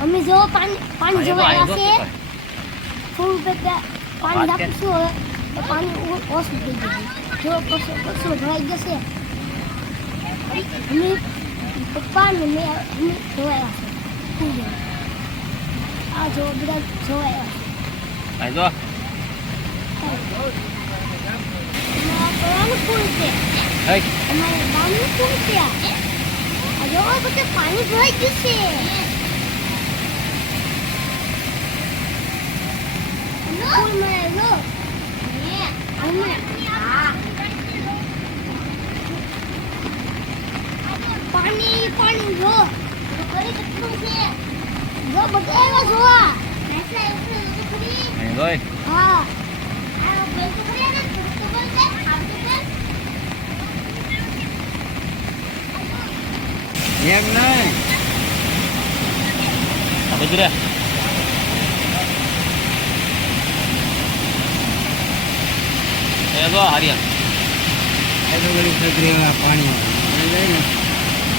અમે જો પાણી જોવા છે ફૂલ पे પાણી નાખશું હવે તો પાણી ઓછું થઈ ગયું જો કશું ભરાઈ જશે અમે પપ્પા ને મેં જોયા છે આ જો બધા જોયા ભાઈ જો ફૂલ છે અમારે ગામનું ફૂલ છે આ જો બધે પાણી ભરાઈ ગયું છે ફૂલ મળે લો પાણી પાણી જો કરી કેટલું છે જો બધા એવા જોવા અહીં જોઈ હા એમ નહીં ગુજરે એ જો હરિયા બધું ખતરી પાણી જાય ને